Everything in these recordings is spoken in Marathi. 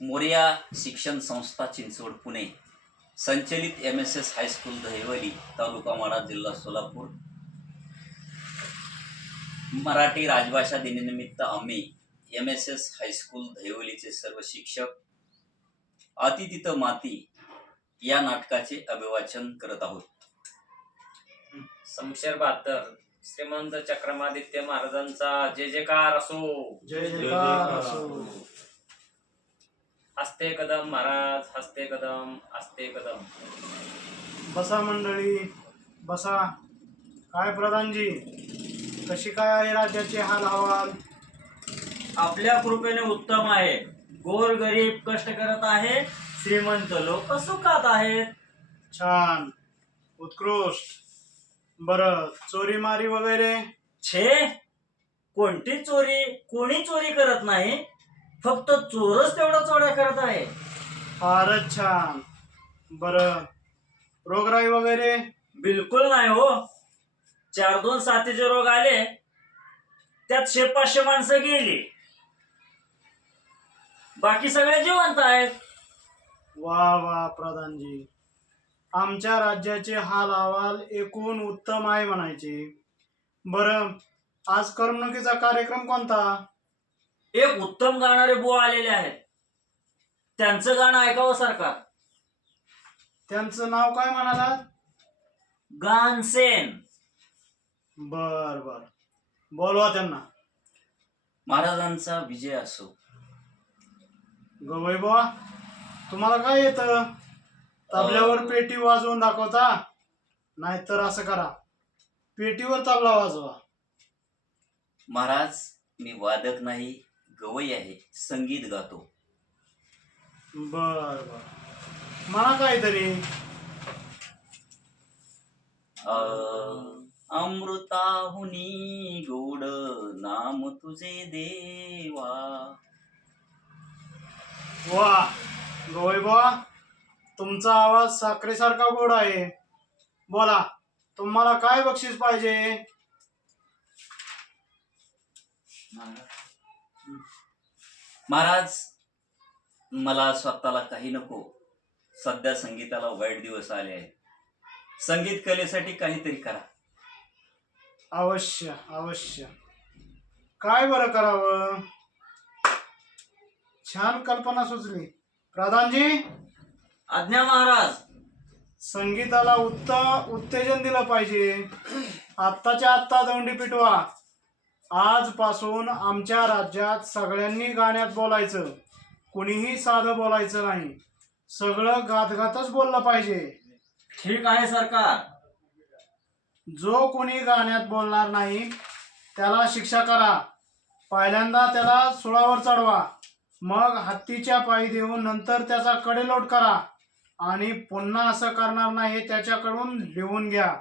मोरिया शिक्षण संस्था चिंचवड पुणे संचलित MSS हायस्कूल दहिवली तालुका माढा जिल्हा सोलापूर मराठी राजभाषा दिनानिमित्त आम्ही MSS हायस्कूल दहिवलीचे सर्व शिक्षक अतिथित माती या नाटकाचे अभिवाचन करत आहोत. शमशेर बहात्तर श्रीमंत चक्रमादित्य महाराजांचा जय जयकार असो. जय जयकार असो. हस्ते कदम महाराज, हस्ते कदम, हस्ते कदम. बसा मंडळी, बसा. काय प्रधानजी, कशी काय आहे राज्याचे हाल हवाल? आपल्या कृपेने उत्तम आहे. गोर गरीब कष्ट करत आहे, श्रीमंत लोक सुखात आहेत. छान, उत्कृष्ट. बरं, चोरी मारी वगैरे? छे, कोणती चोरी? कोणी चोरी करत नाही, फक्त चोरच तेवढा चोऱ्या करत आहे. फारच छान. बरं, रोगराई वगैरे? बिलकुल नाही हो. 4-2 साथीचे रोग आले, त्यात 100-500 माणसं गेली, बाकी सगळे जिवंत आहेत. वा वा प्रधानजी, आमच्या राज्याचे हाल अहवाल एकूण उत्तम आहे म्हणायचे. बरं, आज करमणुकीचा कार्यक्रम कोणता? एक उत्तम गाणारे बुवा आलेले आहेत, त्यांचं गाणं ऐकावं सरकार. त्यांचं नाव काय म्हणालात? गानसेन. बर बर, बोलवा त्यांना. महाराजांचा विजय असो. गवई बुवा, तुम्हाला काय येतं? तबल्यावर पेटी वाजवून दाखवता? नाहीतर असं करा, पेटीवर तबला वाजवा. महाराज, मी वादक नाही, गवई आहे, संगीत गातो. बर बर, म्हणा काहीतरी. अमृताहुनी गोड नाम तुझे देवा. वा गवई बुवा, तुमचा आवाज साखरेसारखा गोड आहे. बोला, तुम्हाला काय बक्षीस पाहिजे? महाराज, मला स्वतःला काही नको. सध्या संगीताला वाईट दिवस आले आहेत. संगीत कलेसाठी काहीतरी करा. अवश्य अवश्य. काय बरं करावं? छान कल्पना सुचली. प्रधानजी, आज्ञा महाराज. संगीताला उत्तेजन दिलं पाहिजे. आत्ताच्या आत्ता दौंडी पिटवा. आजपासून आमच्या राज्यात सगळ्यांनी गाण्यात बोलायचं, कुणीही साधं बोलायचं नाही. सगळं गातगातच बोललं पाहिजे. ठीक आहे सरकार. जो कोणी गाण्यात बोलणार नाही त्याला शिक्षा करा. पहिल्यांदा त्याला सुळावर चढवा, मग हत्तीच्या पायी देऊन नंतर त्याचा कडेलोट करा. आणि पुन्हा असं करणार नाही त्याच्याकडून लिहून घ्या.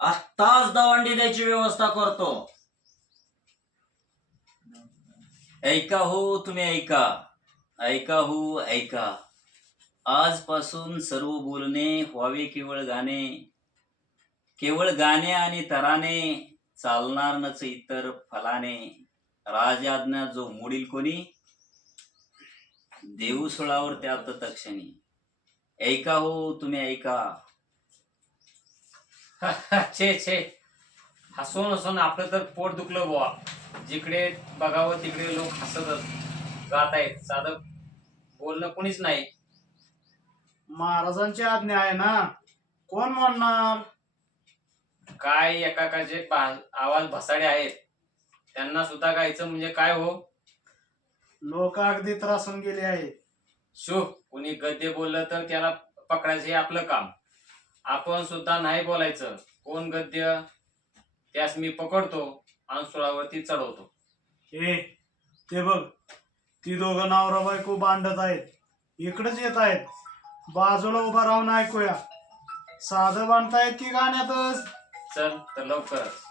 आत्ताच दवंडी द्यायची व्यवस्था करतो. ऐका हो, तुम्ही ऐका. ऐका हो, ऐका. आजपासून सर्व बोलणे व्हावे केवळ गाणे. केवळ गाणे आणि तराने, चालणार नच इतर फलाने. राजाज्ञा जो मोडील कोणी, देऊ सुळावर त्यात तक्षणी. ऐका हो, तुम्ही ऐका. छे छे, हसून हसून आपलं तर पोट दुखलं बुवा. जिकडे बघावं तिकडे लोक हसतच गात आहेत, साधं बोलणं कोणीच नाही. महाराजांची आज्ञा आहे ना, कोण म्हणणार? काय एकाचे आवाज भसाडे आहेत, त्यांना सुद्धा गायचं म्हणजे काय हो? लोक अगदी त्रासून गेले आहेत. शो, कुणी गद्य बोललं तर त्याला पकडायचं हे आपलं काम. आपण सुद्धा नाही बोलायचं. कोण गद्य, त्यास मी पकडतो आणि सुळावरती चढवतो. हे ते बघ, ती दोघं नवरा बायको भांडत आहेत, इकडेच येत आहेत. बाजूला उभा राहून ऐकूया. साधं बांधतायत की गाण्यातच? चल तर लवकरच.